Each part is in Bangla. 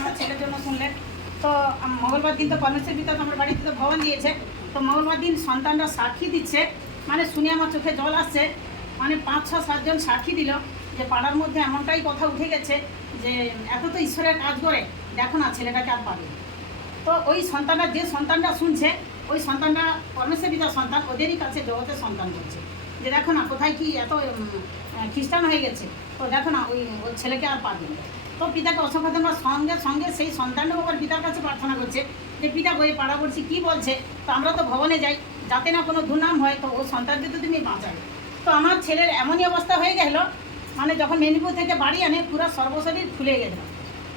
আমার ছেলের জন্য শুনলেন। তো মঙ্গলবার দিন তো পরমেশ্বর পিতা তো আমার বাড়িতে তো ভবন দিয়েছে। তো মঙ্গলবার দিন সন্তানরা সাক্ষী দিচ্ছে, মানে শুনে আমার চোখে জল আসছে। মানে 5-6-7 জন সাক্ষী দিল যে পাড়ার মধ্যে এমনটাই কথা উঠে গেছে যে এত তো ঈশ্বরের কাজ করে, দেখো না ছেলেটাকে আর পাবে। তো ওই সন্তানরা, যে সন্তানটা শুনছে ওই সন্তানটা পরমেশ্বর পিতার সন্তান, ওদেরই কাছে জগতের সন্তান করছে যে দেখো না কোথায় কি এত খ্রিস্টান হয়ে গেছে, তো দেখো না ওই ছেলেকে আর পাবে না। তো পিতাকে অসংখ্য ধন্যবাদ। সঙ্গে সঙ্গে সেই সন্তানও আবার পিতার কাছে প্রার্থনা করছে যে পিতা ওই পাড়াপড়শি কী বলছে, তো আমরা তো ভবনে যাই, যাতে না কোনো দুর্নাম হয়, তো ও সন্তানকে তো তুমি বাঁচাবে। তো আমার ছেলের এমনই অবস্থা হয়ে গেল, মানে যখন মেদিনীপুর থেকে বাড়ি আনে পুরো সর্বশরীর ফুলে গেল,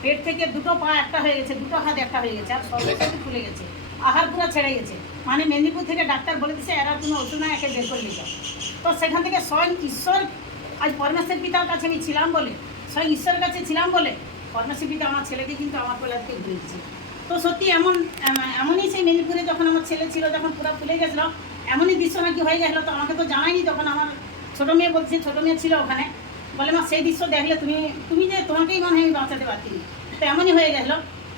পেট থেকে দুটো পা একটা হয়ে গেছে, দুটো হাত একটা হয়ে গেছে, আর সর্বশরীর ফুলে গেছে, আহার পুরো ছেড়ে গেছে। মানে মেদিনীপুর থেকে ডাক্তার বলে দিচ্ছে এরা কোনো ওষুধ না, একে বের করে নিয়ে যাও। তো সেখান থেকে স্বয়ং ঈশ্বর, আজ পরমেশ্বর পিতার কাছে আমি ছিলাম বলে, স্বয়ং ঈশ্বরের কাছে ছিলাম বলে পরমেশ্বর পিতা আমার ছেলেকে কিন্তু আমার কোলাতে ঘুরে দিচ্ছে। তো সত্যি এমনই সেই মেদিনীপুরে যখন আমার ছেলে ছিল, যখন পুরো ফুলে গেছিলো, এমনই দৃশ্য নাকি হয়ে গেছিলো। তো আমাকে তো জানায়নি, তখন আমার ছোটো মেয়ে বলছে, ছোটো মেয়ে ছিল ওখানে, বলে মা সেই দৃশ্য দেখলে তুমি যে তোমাকেই মনে হয় আমি বাঁচাতে পারছি। তো এমনই হয়ে গেলো।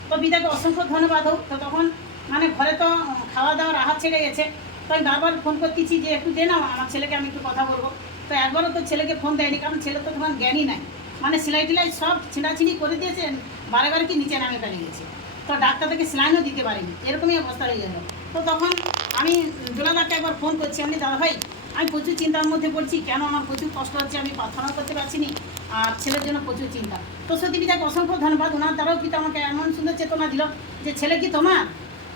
তো পিতাকে অসংখ্য ধন্যবাদ হোক। তো তখন মানে ঘরে তো খাওয়া দাওয়ার আহার ছেড়ে গেছে, তো আমি বারবার ফোন করতেছি যে একটু দে না আমার ছেলেকে, আমি একটু কথা বলবো। তো একবারও তো ছেলেকে ফোন দেয়নি, কারণ ছেলে তো তখন জ্ঞানই নাই, মানে সেলাই টেলাই সব ছিঁড়াছিঁড়ি করে দিয়েছেন, বারে বারে কি নিচে নামে ফেলে গেছে। তো ডাক্তার থেকে স্যালাইনও দিতে পারিনি, এরকমই অবস্থা হয়ে গেল। তো তখন আমি জোলাদাকে একবার ফোন করছি, আমি দাদা ভাই আমি প্রচুর চিন্তার মধ্যে পড়ছি, কেন আমার প্রচুর কষ্ট হচ্ছে, আমি প্রার্থনাও করতে পারছি না, আর ছেলের জন্য প্রচুর চিন্তা। তো সত্যি পিতাকে অসংখ্য ধন্যবাদ, ওনার দ্বারাও পিতা আমাকে এমন সুন্দর চেতনা দিল যে ছেলে কি তোমার,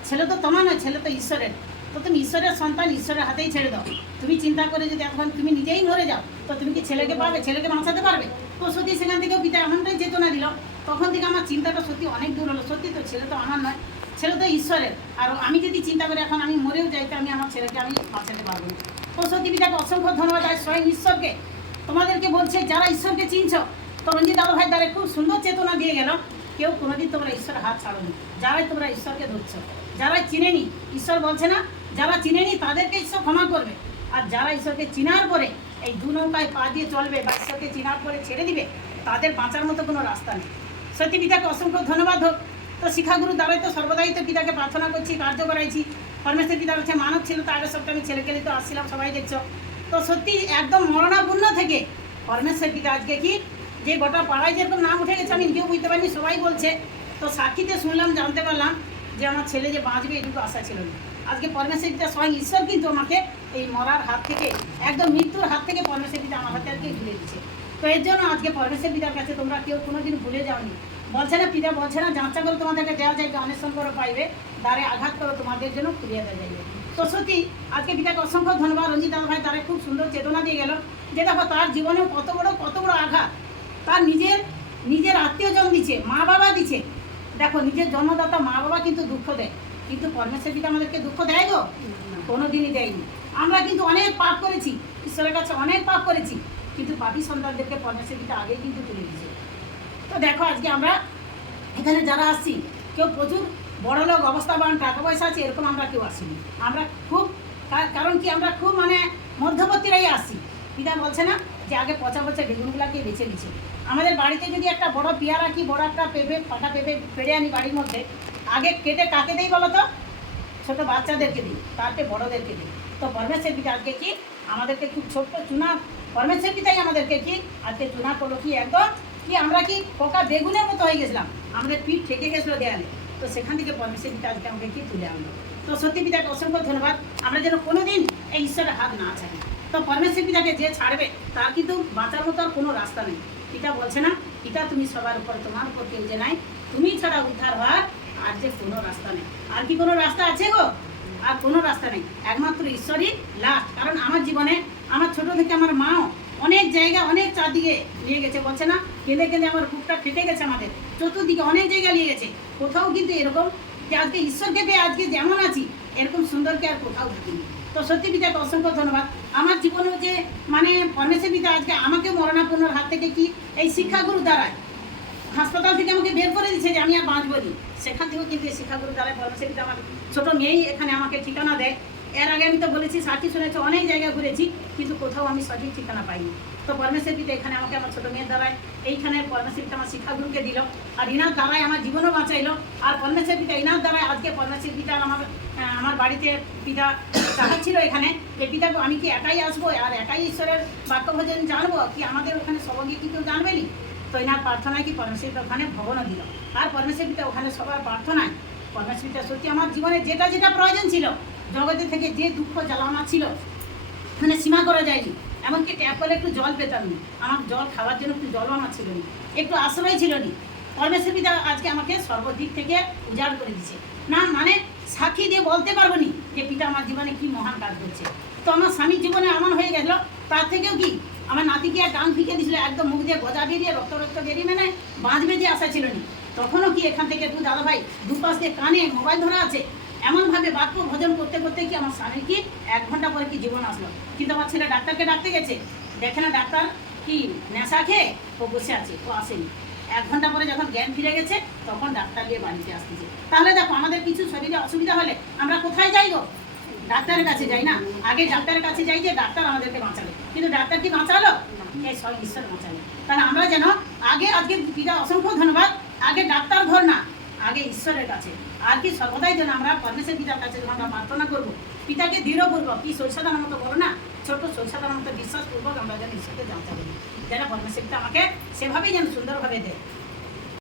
ছেলে তো তোমার নয়, ছেলে তো ঈশ্বরের। তো তুমি ঈশ্বরের সন্তান, ঈশ্বরের হাতেই ছেড়ে দাও। তুমি চিন্তা করে যদি এখন তুমি নিজেই মরে যাও, তো তুমি কি ছেলেকে পাবে, ছেলেকে বাঁচাতে পারবে? তো সত্যি সেখান থেকেও পিতা এমনটাই চেতনা দিল, তখন থেকে আমার চিন্তাটা সত্যি অনেক দূর হলো। সত্যি তো ছেলে তো আমার নয়, ছেলে তো ঈশ্বরের। আর আমি যদি চিন্তা করি এখন আমি মরেও যাই, তো আমি আমার ছেলেকে আমি বাঁচাতে পারবো না। তো সত্যি পিতাকে অসংখ্য ধন্যবাদ। আর স্বয়ং ঈশ্বরকে তোমাদেরকে বলছে, যারা ঈশ্বরকে চিনছ, তো রঞ্জিত দাদা ভাই দ্বারা খুব সুন্দর চেতনা দিয়ে গেল, কেউ কোনোদিন তোমরা ঈশ্বরের হাত ছাড়োনি। যারাই তোমরা ঈশ্বরকে ধরছ, যারা চিনেনি, ঈশ্বর বলছে না যারা চিনেনি তাদেরকে ঈশ্বর ক্ষমা করবে, আর যারা ঈশ্বরকে চিনার পরে এই দু নৌকায় পা দিয়ে চলবে বা ঈশ্বরকে চিনার পরে ছেড়ে দিবে, তাদের বাঁচার মতো কোনো রাস্তা নেই। সত্যি পিতাকে অসংখ্য ধন্যবাদ হোক। তো শিক্ষাগুরু দ্বারাই তো সর্বদাই তো পিতাকে প্রার্থনা করছি, কার্য করাইছি। পরমেশ্বর পিতা হচ্ছে মানব ছিল, তো আগের সপ্তাহে আমি ছেলেকে তো আসছিলাম, সবাই দেখছো। তো সত্যি একদম মরণাপূর্ণ থেকে পরমেশ্বর পিতা আজকে কি যে গোটা পাড়ায় যেরকম নাম উঠে গেছে, আমি নিজেও বুঝতে পারিনি, সবাই বলছে। তো সাক্ষীতে শুনলাম, জানতে পারলাম যে আমার ছেলে যে বাঁচবে এটুকু আশা ছিল না। আজকে পরমেশ্বর পিতা স্বয়ং ঈশ্বর কিন্তু আমাকে এই মরার হাত থেকে, একদম মৃত্যুর হাত থেকে পরমেশ্বর পিতা আমার হাতে আজকে ঘুরে দিচ্ছে। তো এর জন্য আজকে পরমেশ্বর পিতার কাছে তোমরা কেউ কোনোদিন ভুলে যাওনি। বলছে না পিতা, বলছে না যাঁচা করে তোমাদেরকে দেওয়া যায়, অন্বেষণ করে পাইবে, দ্বারে আঘাত করো তোমাদের জন্য খুলিয়ে দেওয়া যাইবে। তো সত্যি আজকে পিতাকে অসংখ্য ধন্যবাদ। রঞ্জিত দাদা ভাই তারা খুব সুন্দর চেতনা দিয়ে গেল যে দেখো তার জীবনেও কত বড় আঘাত, তার নিজের আত্মীয়জন দিচ্ছে, মা বাবা দিচ্ছে। দেখো নিজের জন্মদাতা মা বাবা কিন্তু দুঃখ দেয়, কিন্তু পরমেশ্বর পিতা আমাদেরকে দুঃখ দেয় গো? কোনোদিনই দেয়নি। আমরা কিন্তু অনেক পাপ করেছি, ঈশ্বরের কাছে অনেক পাপ করেছি, কিন্তু পাপী সন্তানদেরকে পরমেশ্বর পিতা আগেই কিন্তু তুলে দিয়েছে। তো দেখো আজকে আমরা এখানে যারা আসছি, কেউ প্রচুর বড় লোক অবস্থাবান টাকা পয়সা আছে এরকম আমরা কেউ আসিনি। আমরা খুব, কারণ কি আমরা খুব মানে মধ্যবর্তীরাই আসছি। পিতা বলছে না যে আগে পচা বেগুনগুলাকে বেছে দিচ্ছে। আমাদের বাড়িতে যদি একটা বড় পেয়ারা কি বড় একটা পাকা পেঁপে পেড়ে আনি বাড়ির মধ্যে, আগে কেটে কাকে দিই বলো তো? ছোটো বাচ্চাদেরকে দিই, তারপরে বড়োদেরকে দিই। তো পরমেশ্বর পিতা আজকে কি আমাদেরকে খুব ছোট্ট চুনা, পরমেশ্বর পিতাই আমাদেরকে কি আজকে চুনা করলো কি একদম কি আমরা কি পোকা বেগুনের মতো হয়ে গেছিলাম, আমাদের পিঠ ঠেকে গেছিলো দেয়ালে। তো সেখান থেকে পরমেশ্বর পিতা আজকে আমাকে কি তুলে আনলো। তো সত্যি পিতাকে অসংখ্য ধন্যবাদ। আমরা যেন কোনোদিন এই ঈশ্বরের হাত না ছাড়ি। তো পরমেশ্বর পিতাকে যে ছাড়বে তার কিন্তু বাঁচার মতো আর কোনো রাস্তা নেই। পিতা বলছে না, পিতা তুমি সবার উপর, তোমার উপর কেউ যে নাই, তুমি ছাড়া উদ্ধার হওয়ার আর যে কোনো রাস্তা নেই। আর কি কোনো রাস্তা আছে গো? আর কোনো রাস্তা নেই, একমাত্র ঈশ্বরই লাস্ট। কারণ আমার জীবনে আমার ছোটো থেকে আমার মাও অনেক জায়গা, অনেক চারদিকে নিয়ে গেছে। বলছে না কেঁদে কেঁদে আমার বুকটা ফেটে গেছে, আমাদের চতুর্দিকে অনেক জায়গা নিয়ে গেছে। কোথাও কিন্তু এরকম যে আজকে ঈশ্বরকে পেয়ে আজকে যেমন আছি এরকম সুন্দরকে আর কোথাও থাকিনি। তো সত্যি পিতাকে অসংখ্য ধন্যবাদ। আমার জীবনেও যে মানে পরমেশ্বর পিতা আজকে আমাকে মরণাপন্নর হাত থেকে কি এই শিক্ষাগুরু দ্বারায় হাসপাতাল থেকে আমাকে বের করে দিচ্ছে যে আমি আর বাঁচবো নি, সেখান থেকেও কিন্তু এই শিক্ষাগুরু দ্বারায় পরমেশ্বর পিতা আমার ছোটো মেয়েই এখানে আমাকে ঠিকানা দেয় এর আগে আমি তো বলেছি, সাক্ষী শুনেছি, অনেক জায়গায় ঘুরেছি, কিন্তু কোথাও আমি সঠিক ঠিকানা পাইনি। তো পরমেশ্বর পিতা এখানে আমাকে আমার ছোটো মেয়ের দ্বারায় এইখানে পরমেশ্বর পিতা আমার শিক্ষাগুরুকে দিল, আর ইনার দ্বারাই আমার জীবনও বাঁচাইলো। আর পরমেশ্বর পিতা ইনার দ্বারাই আজকে পরমেশ্বর পিতা আমার বাড়িতে পিতা চাহাচ্ছিল এখানে যে পিতা আমি কি একাই আসবো আর একাই ঈশ্বরের বাক্য ভজন জানবো, কি আমাদের ওখানে সবাই কি কেউ জানবে নি? তো এনার প্রার্থনায় কি পরমেশ্বর পিতা ওখানে ভবনও দিল। আর পরমেশ্বর পিতা ওখানে সবার প্রার্থনায় পরমেশ্বর পিতা সত্যি আমার জীবনে যেটা যেটা প্রয়োজন ছিল, জগতে থেকে যে দুঃখ জ্বালানা ছিল, মানে সীমা করা যায়নি। এমনকি ট্যাপ করে একটু জল পেতাম না, আমার জল খাওয়ার জন্য একটু জলও আমার ছিল না, একটু আশ্রয় ছিল না। পরমেশ্বর পিতা আজকে আমাকে সর্বদিক থেকে উজাড় করে দিচ্ছে। না মানে সাক্ষী দিয়ে বলতে পারবো নি যে পিতা আমার জীবনে কি মহান কাজ করছে। তো আমার স্বামীর জীবনে এমন হয়ে গেল, তার থেকেও কি আমার নাতিকে আর ডাং ফিকে দিয়েছিল, একদম মুখ দিয়ে গজা বেরিয়ে রক্ত বেরিয়ে, মানে বাঁচবে যে আশা ছিল না। তখনও কি এখান থেকে দাদা ভাই দুপাশ দিয়ে কানে মোবাইল ধরা আছে, এমনভাবে বাক্য ভজন করতে করতে কি আমার স্বামীর কি 1 ঘন্টা পরে কি জীবন আসলো। কিন্তু আমার ছেলে ডাক্তারকে ডাকতে গেছে, দেখে না ডাক্তার কি নেশা খেয়ে ও বসে আছে, ও আসেনি। 1 ঘন্টা পরে যখন জ্ঞান ফিরে গেছে, তখন ডাক্তার দিয়ে বাড়িতে আসতেছে। তাহলে দেখো, আমাদের কিছু শরীরে অসুবিধা হলে আমরা কোথায় যাই গো? ডাক্তারের কাছে যাই না? আগে ডাক্তারের কাছে যাই যে ডাক্তার আমাদেরকে বাঁচাবে, কিন্তু ডাক্তার কি বাঁচালো? এই সব ঈশ্বর বাঁচালো। তাহলে আমরা যেন আজকে পিতা অসংখ্য ধন্যবাদ, আগে ডাক্তার ঘর না, আগে ঈশ্বরের কাছে। আর কি সর্বদাই যেন আমরা পরমেশ্বর পিতার কাছে যখন আমরা প্রার্থনা করবো, পিতাকে দৃঢ়পূর্বক, কি সরষাদার মতো বলো না, ছোট সরষাদার মতো বিশ্বাসপূর্বক আমরা যেন ঈশ্বরকে জানতে পারি, যেন পরমেশ্বর পিতা আমাকে সেভাবেই যেন সুন্দরভাবে দেয়।